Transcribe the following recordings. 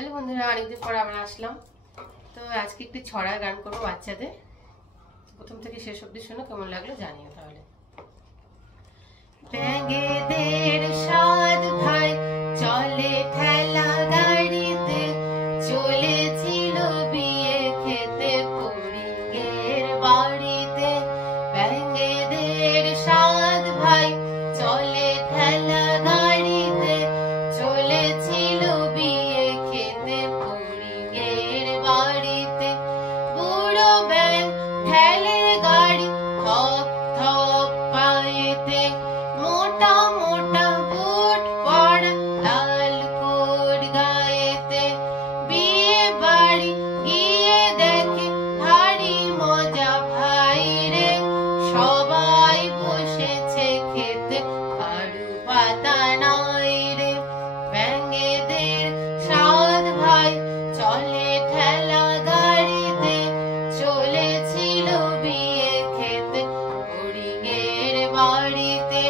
Hello বন্ধুরা, অনেকদিন পর আমরা আসলাম। তো আজকে একটি ছড়া গান করবো বাচ্চাদের। প্রথম থেকে শেষ অবধি শোনো, কেমন লাগলো জানিও তাহলে। ব্যাঙেদের সাত ভাই চলে ঠেলা গাড়িতে, চলেছিল বিয়ে খেতে ফড়িংয়ের বাড়িতে। ব্যাঙেদের সাত ভাই চলে ঠেলা গাড়িতে, চলেছিল বিয়ে খেতে ফড়িংয়ের বাড়িতে। বুড়ো ব্যাঙ ঠেলে গাড়ি থপ থপ পায়েতে, মোটা মোটা বুট পরা লাল কোট গায়েতে। বিয়ে বাড়ি গিয়ে দেখে ভারী মজা ভাই রে, সবাই বসেছে খেতে কারু পাতা নাই রে। ব্যাঙেদের সাত ভাই চলে ঠেলা গাড়িতে, চলেছিল বিয়ে খেতে ফড়িংয়ের বাড়িতে।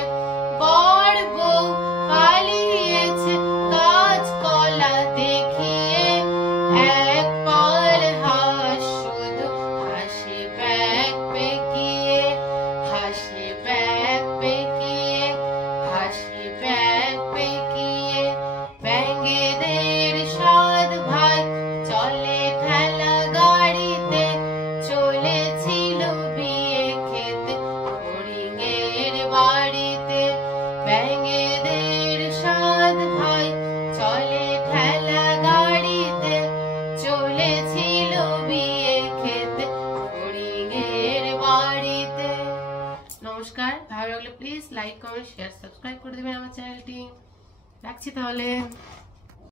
বর বউ পালিয়েছে গাছ কলা দেখিয়ে, এক পর হাঁস শুধু হাসে ব্যাগ পেকিয়ে, হাসে ব্যাগ পেকিয়ে, হাসে ব্যাগ পেকিয়ে। ব্যাঙেদের সাত ভাই চলে ঠেলা গাড়িতে, চলেছিল বিয়ে খেতে ফড়িংয়ের বাড়িতে। ব্যাঙেদের সাত ভাই চলে ঠেলা গাড়িতে, চলেছিল বিয়ে খেতে ফড়িংয়ের বাড়িতে। নমস্কার, ভালো লাগলে please like comment share subscribe করে দেবেন আমার চ্যানেলটি। রাখছি তাহলে।